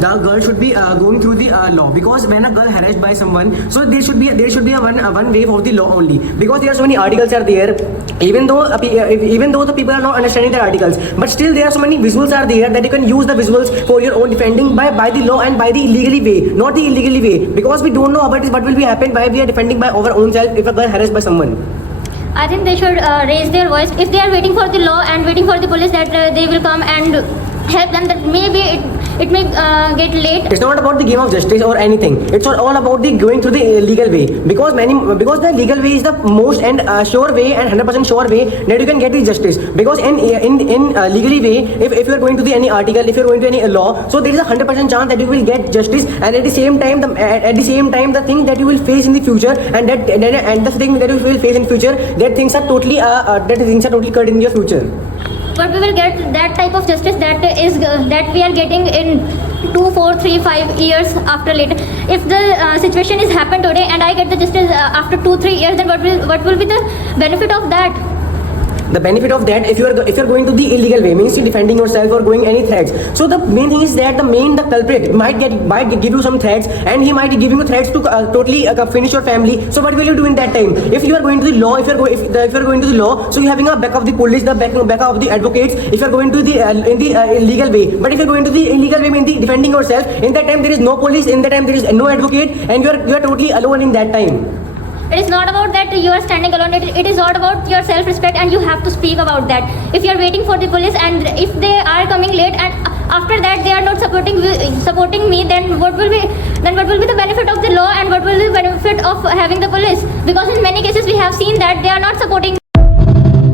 The girl should be going through the law, because when a girl harassed by someone, so there should be a one wave of the law only, because there are so many articles are there. Even though the people are not understanding the articles, but still there are so many visuals are there that you can use the visuals for your own defending by the law and by the legally way, not the illegally way, because we don't know about it, what will be happen why we are defending by our own self if a girl harassed by someone. I think they should raise their voice. If they are waiting for the law and waiting for the police that they will come and help them, that maybe it may get late. It's not about the game of justice or anything. It's all about the going through the legal way, because the legal way is the most and sure way and 100% sure way that you can get the justice. Because in legally way, if you are going to the any article, if you are going to any law, so there is a 100% chance that you will get justice, and at the same time the thing that you will face in the future, and the thing that you will face in future, that things are totally cut in your future. But we will get that type of justice that we are getting in 2, 4, 3, 5 years after later. If the situation is happened today and I get the justice after 2, 3 years, then what will be the benefit of that? The benefit of that, if you are going to the illegal way, means you defending yourself or going any threats. So the main thing is that the culprit might give you some threats, and he might give you threats to totally finish your family. So what will you do in that time? If you are going to the law, if you are going to the law, so you are having a back of the police, the back of the advocates. If you are going to the in the illegal way, but if you are going to the illegal way, means the defending yourself, in that time there is no police, in that time there is no advocate, and you are totally alone in that time. It is not about that you are standing alone. It is all about your self-respect, and you have to speak about that. If you are waiting for the police, and if they are coming late, and after that they are not supporting me, then what will be the benefit of the law, and what will be the benefit of having the police? Because in many cases we have seen that they are not supporting